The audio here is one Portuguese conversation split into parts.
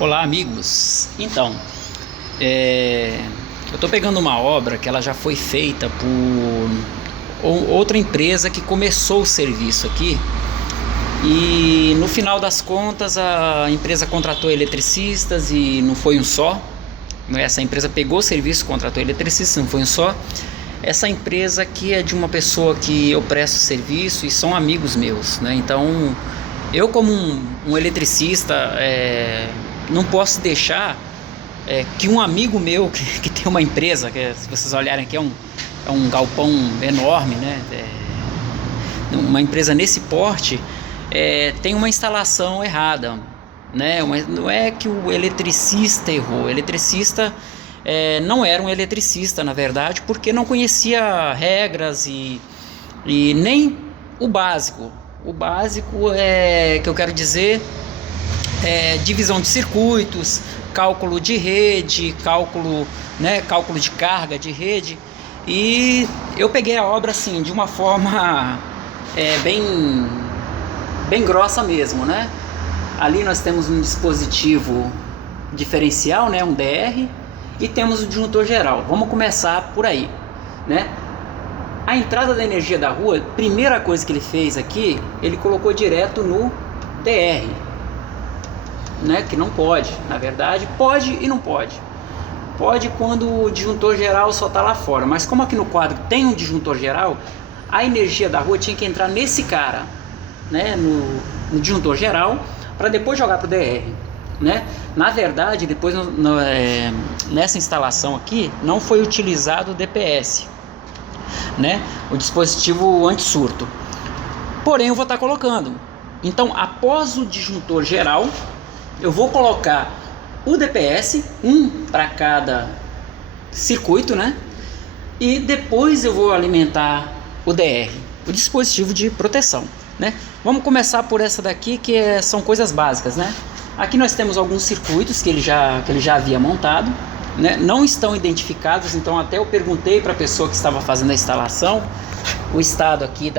Olá, amigos. Então, eu estou pegando uma obra que ela já foi feita por outra empresa que começou o serviço aqui, e no final das contas a empresa contratou eletricistas e não foi um só. Essa empresa pegou o serviço, contratou eletricistas, não foi um só. Essa empresa aqui é de uma pessoa que eu presto serviço e são amigos meus, né? Então eu, como um eletricista, não posso deixar que um amigo meu que tem uma empresa, que se vocês olharem aqui é um galpão enorme, né? Uma empresa nesse porte tem uma instalação errada, né? Não é que o eletricista errou, o eletricista não era um eletricista, na verdade, porque não conhecia regras e nem o básico. O básico que eu quero dizer divisão de circuitos, cálculo de rede, cálculo de carga de rede. E eu peguei a obra assim de uma forma bem grossa mesmo, né? Ali nós temos um dispositivo diferencial, né, um DR, e temos o disjuntor geral. Vamos começar por aí, né? A entrada da energia da rua, primeira coisa que ele fez aqui, ele colocou direto no DR, né? Que não pode, na verdade, pode e não pode. Pode quando o disjuntor geral só está lá fora, mas como aqui no quadro tem um disjuntor geral, a energia da rua tinha que entrar nesse cara, né? No disjuntor geral, para depois jogar para o DR, né? Na verdade, depois nessa instalação aqui não foi utilizado o DPS, né? O dispositivo anti-surto. Porém, eu vou estar colocando. Então, após o disjuntor geral, eu vou colocar o DPS, um para cada circuito, né? E depois eu vou alimentar o DR, o dispositivo de proteção, né? Vamos começar por essa daqui, que são coisas básicas, né? Aqui nós temos alguns circuitos que ele já havia montado, né? Não estão identificados, então até eu perguntei para a pessoa que estava fazendo a instalação o estado aqui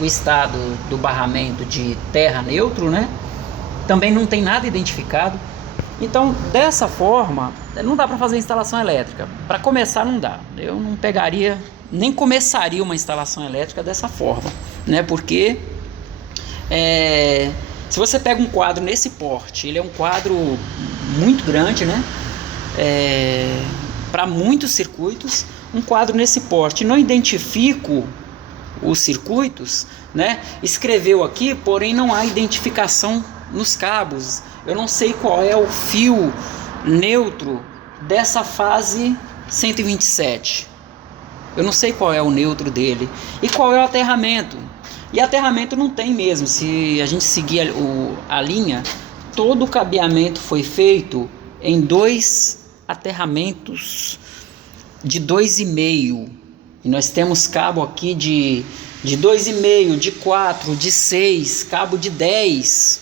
o estado do barramento de terra neutro, né? Também não tem nada identificado. Então, dessa forma, não dá para fazer instalação elétrica. Para começar, não dá. Eu não pegaria, nem começaria uma instalação elétrica dessa forma, né? Porque se você pega um quadro nesse porte, ele é um quadro muito grande, né? Para muitos circuitos, um quadro nesse porte, não identifico os circuitos, né? Escreveu aqui, porém não há identificação nos cabos. Eu não sei qual é o fio neutro dessa fase 127. Eu não sei qual é o neutro dele e qual é o aterramento. E aterramento não tem mesmo. Se a gente seguir a linha, todo o cabeamento foi feito em 2 aterramentos de 2,5. E nós temos cabo aqui de 2,5, de 4, de 6, cabo de 10,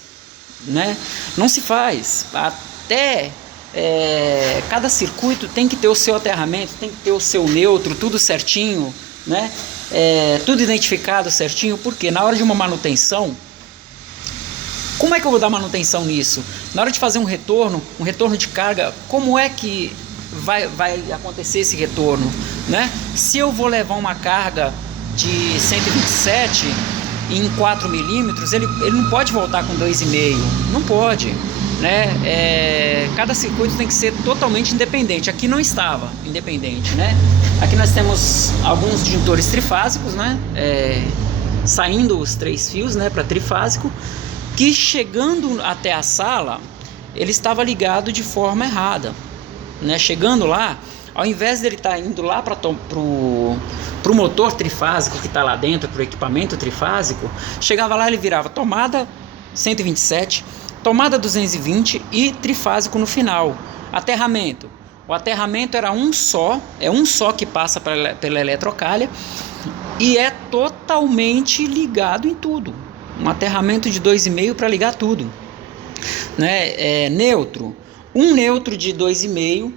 né? Não se faz. Até cada circuito tem que ter o seu aterramento, tem que ter o seu neutro, tudo certinho, né? Tudo identificado certinho, porque na hora de uma manutenção, como é que eu vou dar manutenção nisso? Na hora de fazer um retorno de carga, como é que vai acontecer esse retorno, né? Se eu vou levar uma carga de 127 em 4 milímetros, ele não pode voltar com 2,5, não pode, né? Cada circuito tem que ser totalmente independente. Aqui não estava independente, né? Aqui nós temos alguns disjuntores trifásicos, né? Saindo os 3 fios, né, para trifásico, que chegando até a sala ele estava ligado de forma errada, né? Chegando lá, ao invés dele estar indo lá para o motor trifásico que está lá dentro, para o equipamento trifásico, chegava lá, ele virava tomada 127, tomada 220 e trifásico no final. Aterramento. O aterramento era um só que passa pela eletrocalha e é totalmente ligado em tudo. Um aterramento de 2,5 para ligar tudo, né? Neutro. Um neutro de 2,5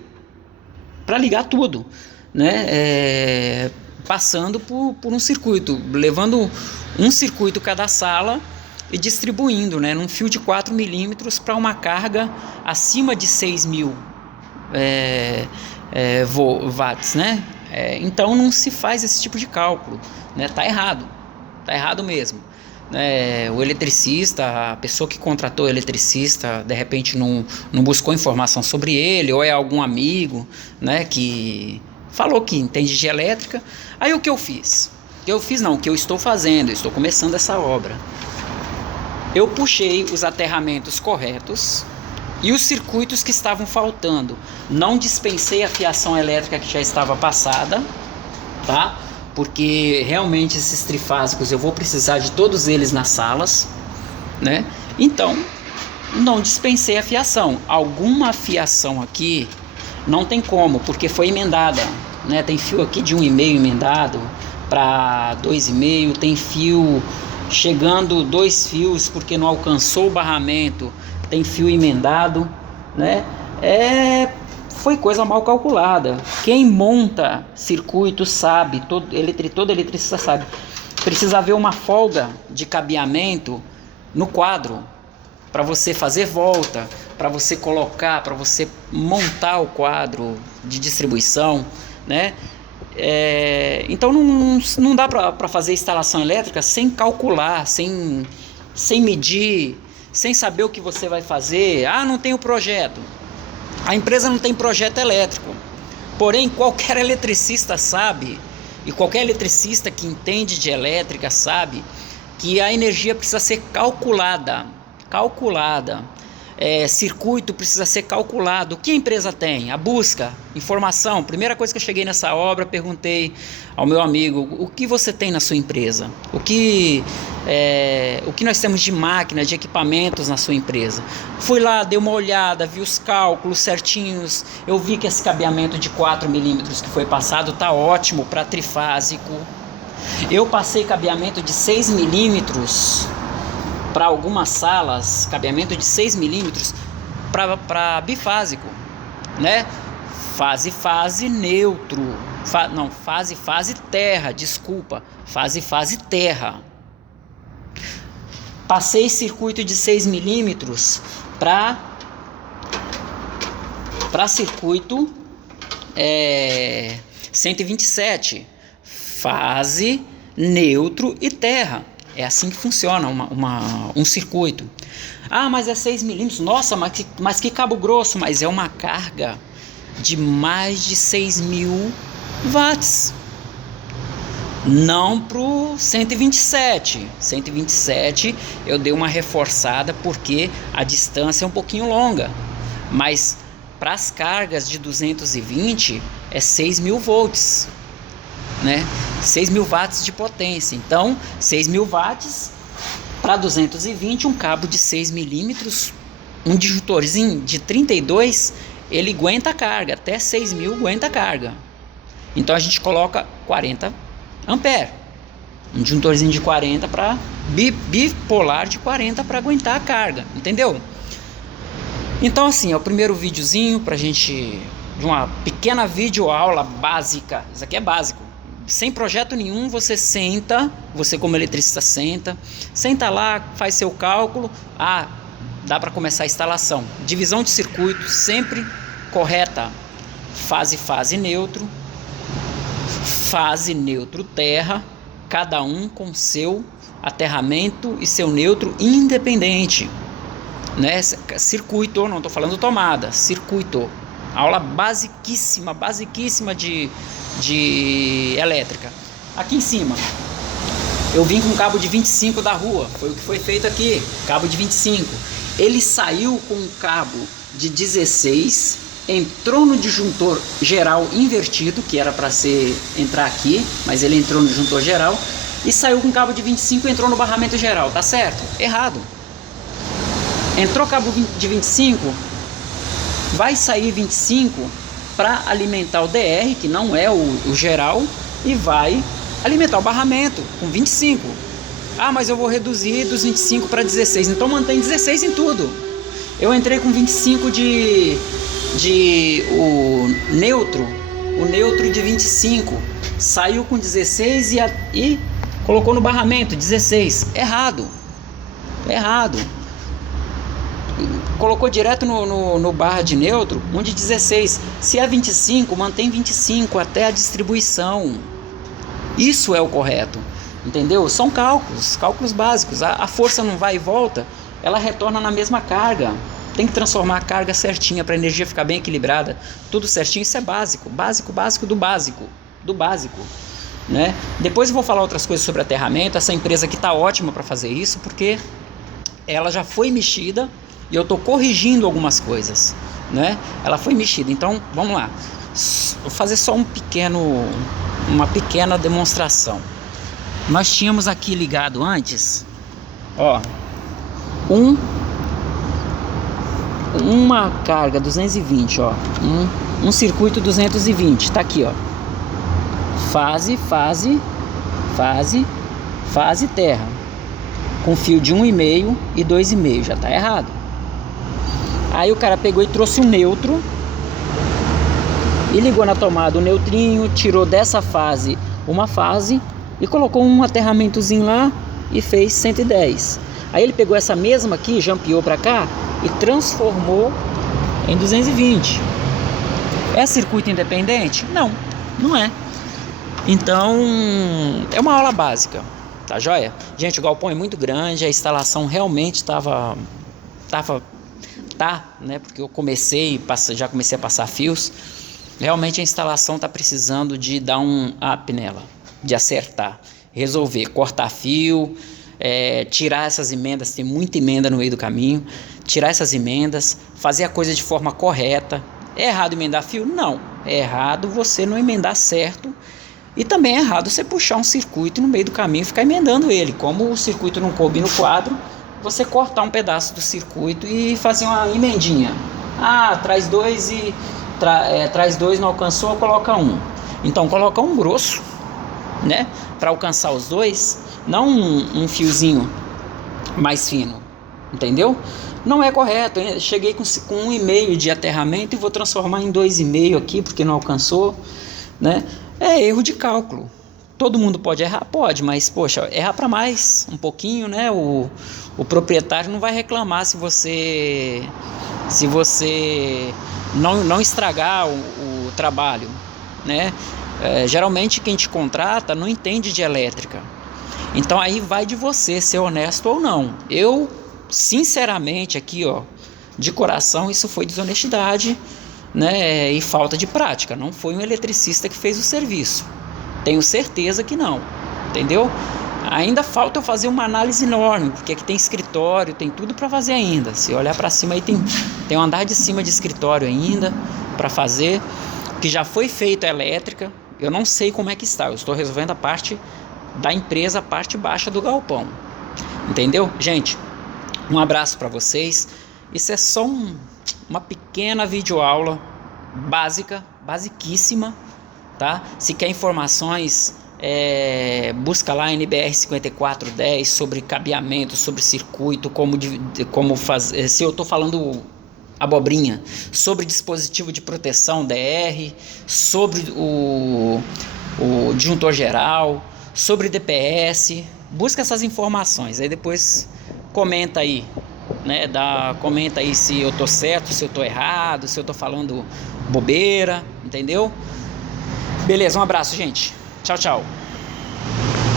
para ligar tudo, né? Passando por um circuito, levando um circuito cada sala e distribuindo, né, num fio de 4 milímetros para uma carga acima de 6.000 watts, né? Então não se faz esse tipo de cálculo, né? Tá errado mesmo. O eletricista, a pessoa que contratou o eletricista, de repente não buscou informação sobre ele, ou é algum amigo, né, que falou que entende de elétrica. Aí o que eu fiz? O que eu estou fazendo, eu estou começando essa obra. Eu puxei os aterramentos corretos e os circuitos que estavam faltando. Não dispensei a fiação elétrica que já estava passada, tá? Porque realmente esses trifásicos eu vou precisar de todos eles nas salas, né? Então, não dispensei a fiação. Alguma fiação aqui não tem como, porque foi emendada, né? Tem fio aqui de 1,5 emendado para 2,5, tem fio chegando 2 fios porque não alcançou o barramento, tem fio emendado, né? Foi coisa mal calculada. Quem monta circuito sabe, todo eletricista sabe. Precisa haver uma folga de cabeamento no quadro para você fazer volta, para você colocar, para você montar o quadro de distribuição, né? Então não dá para fazer instalação elétrica sem calcular, sem medir, sem saber o que você vai fazer. Não tem o projeto. A empresa não tem projeto elétrico. Porém, qualquer eletricista sabe, e qualquer eletricista que entende de elétrica sabe, que a energia precisa ser calculada. Circuito precisa ser calculado. O que a empresa tem? A busca, informação. Primeira coisa que eu cheguei nessa obra, perguntei ao meu amigo: o que você tem na sua empresa? O que nós temos de máquina, de equipamentos na sua empresa? Fui lá, dei uma olhada, vi os cálculos certinhos. Eu vi que esse cabeamento de 4 milímetros que foi passado está ótimo para trifásico. Eu passei cabeamento de 6 milímetros para algumas salas, cabeamento de 6 milímetros para bifásico, né? Fase neutro, fase terra, desculpa, fase terra. Passei circuito de 6 milímetros para circuito 127, fase neutro e terra. É assim que funciona um circuito. Mas é 6 milímetros. Nossa, mas que cabo grosso. Mas é uma carga de mais de 6.000 watts. Não pro 127. 127 eu dei uma reforçada porque a distância é um pouquinho longa. Mas para as cargas de 220 é 6.000 volts. Né? 6.000 watts de potência. Então 6.000 watts para 220, um cabo de 6 milímetros, um disjuntorzinho de 32, ele aguenta a carga, até 6.000 aguenta a carga. Então a gente coloca 40 ampere, um disjuntorzinho de 40 para bipolar de 40 para aguentar a carga, entendeu? Então assim, é o primeiro videozinho pra gente, de uma pequena videoaula básica. Isso aqui é básico. Sem projeto nenhum, você como eletricista senta lá, faz seu cálculo. Dá para começar a instalação. Divisão de circuito sempre correta. Fase neutro, fase neutro terra, cada um com seu aterramento e seu neutro independente, né? Circuito, não estou falando tomada, circuito. Aula basiquíssima de elétrica. Aqui em cima eu vim com um cabo de 25 da rua, foi o que foi feito aqui, cabo de 25. Ele saiu com um cabo de 16, entrou no disjuntor geral invertido, que era para entrar aqui, mas ele entrou no disjuntor geral, e saiu com um cabo de 25 e entrou no barramento geral. Tá certo? Errado. Entrou cabo de 25, vai sair 25 para alimentar o DR, que não é o geral, e vai alimentar o barramento com 25. Mas eu vou reduzir dos 25 para 16, então mantém 16 em tudo. Eu entrei com 25 o neutro de 25, saiu com 16 e colocou no barramento 16. Errado. Errado. Colocou direto no barra de neutro, um de 16. Se é 25, mantém 25 até a distribuição. Isso é o correto. Entendeu? São cálculos básicos. A força não vai e volta, ela retorna na mesma carga. Tem que transformar a carga certinha para a energia ficar bem equilibrada. Tudo certinho, isso é básico. Básico do básico. Do básico. Né? Depois eu vou falar outras coisas sobre aterramento. Essa empresa aqui está ótima para fazer isso, porque ela já foi mexida e eu estou corrigindo algumas coisas. Né? Ela foi mexida. Então, vamos lá. Vou fazer só uma pequena demonstração. Nós tínhamos aqui ligado antes, ó, uma carga 220, ó, um circuito 220, tá aqui, ó, fase, terra, com fio de 1,5 e 2,5, já tá errado. Aí o cara pegou e trouxe um neutro e ligou na tomada o neutrinho, tirou dessa fase uma fase e colocou um aterramentozinho lá e fez 110. Aí ele pegou essa mesma aqui, jampeou para cá e transformou em 220. É circuito independente? Não, não é. Então, é uma aula básica, tá joia? Gente, o galpão é muito grande, a instalação realmente tá, né? Porque eu já comecei a passar fios. Realmente a instalação tá precisando de dar um up nela, de acertar, resolver, cortar fio, tirar essas emendas, tem muita emenda no meio do caminho, tirar essas emendas, fazer a coisa de forma correta. É errado emendar fio? Não, é errado você não emendar certo, e também é errado você puxar um circuito no meio do caminho e ficar emendando ele. Como o circuito não coube no quadro, você cortar um pedaço do circuito e fazer uma emendinha. Traz dois e traz dois, não alcançou, coloca um. Então coloca um grosso, né, para alcançar os dois, não um fiozinho mais fino, entendeu? Não é correto. Eu cheguei com 1,5 de aterramento e vou transformar em 2,5 aqui porque não alcançou, né? É erro de cálculo. Todo mundo pode errar? Pode, mas poxa, errar para mais um pouquinho, né? O proprietário não vai reclamar se você não estragar o trabalho, né? Geralmente quem te contrata não entende de elétrica, então aí vai de você ser honesto ou não. Eu, sinceramente, aqui, ó, de coração, isso foi desonestidade, né, e falta de prática. Não foi um eletricista que fez o serviço, tenho certeza que não, entendeu? Ainda falta eu fazer uma análise enorme, porque aqui tem escritório, tem tudo para fazer ainda. Se olhar para cima aí tem um andar de cima de escritório ainda para fazer, que já foi feita a elétrica. Eu não sei como é que está, eu estou resolvendo a parte da empresa, a parte baixa do galpão, entendeu? Gente, um abraço para vocês. Isso é só uma pequena videoaula básica, basiquíssima, tá? Se quer informações, busca lá NBR 5410 sobre cabeamento, sobre circuito, como fazer, se eu estou falando abobrinha, sobre dispositivo de proteção DR, sobre o disjuntor geral, sobre DPS. Busca essas informações, aí depois comenta aí, né? Comenta aí se eu tô certo, se eu tô errado, se eu tô falando bobeira, entendeu? Beleza, um abraço, gente. Tchau, tchau.